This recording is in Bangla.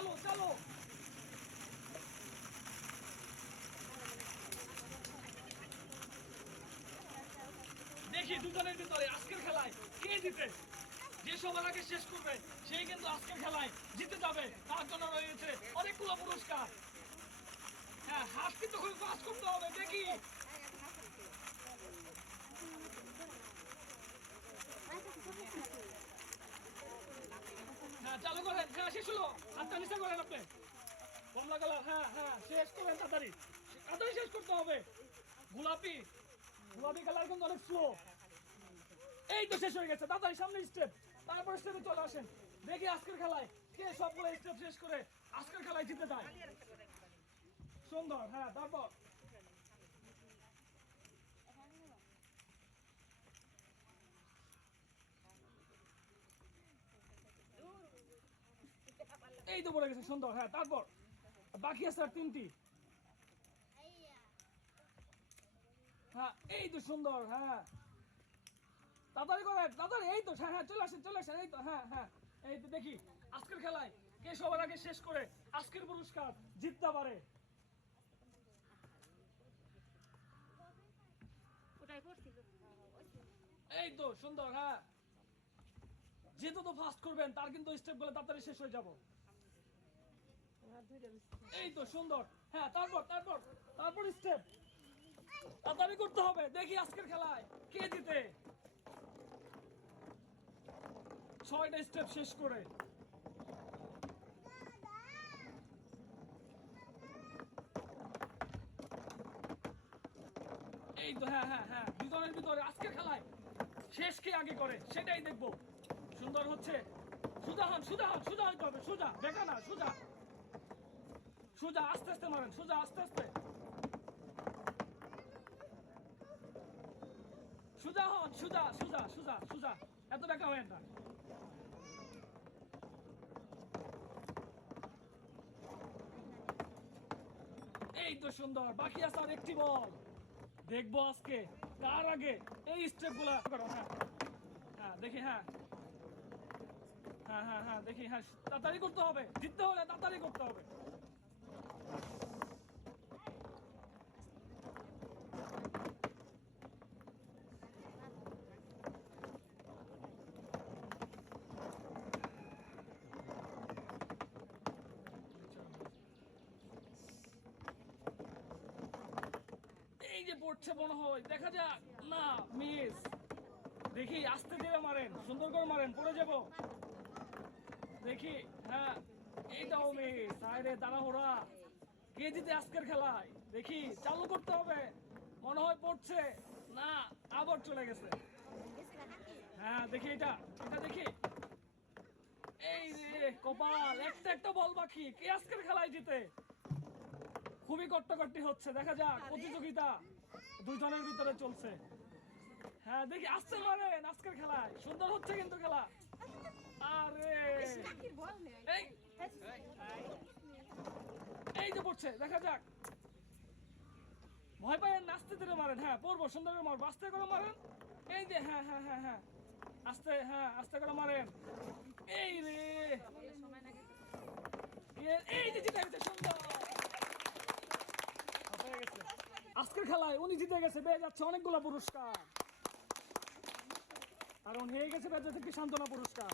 চালো চালো দেখি দুজনের ভিতরে আজকের খেলায় কে জিতে? যে সবার আগে শেষ করবে, সেই কিন্তু আজকের খেলায় জিতে যাবে। তার জন্য রয়েছে অনেকগুলো পুরস্কার। হ্যাঁ হাত কিন্তু খুবই কাজ করতে হবে, দেখি। হ্যাঁ হ্যাঁ এই তো শেষ হয়ে গেছে, তাড়াতাড়ি সামনে স্টেপ তারপর স্টেপে চলে আসেন। দেখি আজকের খেলায় কে সবগুলো স্টেপ শেষ করে আজকের খেলায় জিতে যায়। সুন্দর হ্যাঁ তারপর। এই তো পড়ে গেছে সুন্দর হ্যাঁ তারপর বাকি আছে আর তিনটি। হ্যাঁ এই তো সুন্দর হ্যাঁ। তাড়াতাড়ি করে তাড়াতাড়ি এই তো হ্যাঁ হ্যাঁ চলে আসেন চলে আসেন এই তো হ্যাঁ হ্যাঁ এই তো দেখি আজকের খেলায় কে সবার আগে শেষ করে আজকের পুরস্কার জিততে পারে? এই তো সুন্দর হ্যাঁ। যেহেতু তো ফাস্ট করবেন তার কিন্তু স্টেপগুলো তাড়াতাড়ি শেষ হয়ে যাব। এই তো সুন্দর। হ্যাঁ তারপর তারপর তারপর স্টেপ তাড়াতাড়ি করতে হবে, দেখি আজকের খেলায় কে জিতে। ছয়টা স্টেপ শেষ করে। এই তো হ্যাঁ হ্যাঁ হ্যাঁ ভিতরে, আজকের খেলায় শেষ কে আগে করে, সেটাই দেখব। সুন্দর হচ্ছে। সুজা হন সুজা হন, সুজা হইতে হবে, সুজা দেখা না সুজা। সুজা আস্তে আস্তে মারেন, সুজা আস্তে আস্তে। সুজা হন, সুজা সুজা সুজা সুজা। এত বেকা হয় না। এই তো সুন্দর, বাকি আছে আর একটি বল। দেখব আজকে কার আগে এই স্টেপগুলা করো হ্যাঁ। হ্যাঁ দেখি হ্যাঁ। হ্যাঁ হ্যাঁ হ্যাঁ দেখি হ্যাঁ তাড়াতাড়ি করতে হবে, জিততে হলে তাড়াতাড়ি করতে হবে এই যে পড়ছে মনে হয়। দেখা যাক। না, মিস। দেখি, আস্তে ধীরে মারেন। সুন্দর করে মারেন, পড়ে যাব। দেখি হ্যাঁ এইটাও মিস। আরে তাড়াহুড়া। কে জিতে আজকের খেলায়। দেখি, চালু করতে হবে। মনে হয় পড়ছে। না, আবার চলে গেছে। হ্যাঁ দেখি এটা। এটা দেখি। এই রে, কপাল। একটা একটা বল বাকি। কে আজকের খেলায় জিতে? খুবই কট্টাকট্টি হচ্ছে। দেখা যাক, প্রতিযোগিতা। দুজনের ভিতরে চলছে। হ্যাঁ দেখি, আসতে মারেন আজকের খেলায়। সুন্দর হচ্ছে কিন্তু খেলা। আরে। এই যে পড়ছে, দেখা যাক। ভয় পায় নাচতে ধরে মারেন। হ্যাঁ পড়ব, সুন্দর করে মারবো। আস্তে করে মারেন। এই যে হ্যাঁ হ্যাঁ হ্যাঁ হ্যাঁ। আস্তে হ্যাঁ আস্তে করে মারেন এই রে এ- এই যে জিতে গেছে সুন্দর হয়ে গেছে। আজকের খেলায় উনি জিতে গেছে পেয়ে যাচ্ছে অনেকগুলো পুরস্কার। আর উনি হয়ে গেছে পেয়ে যাচ্ছে কি সান্ত্বনা পুরস্কার।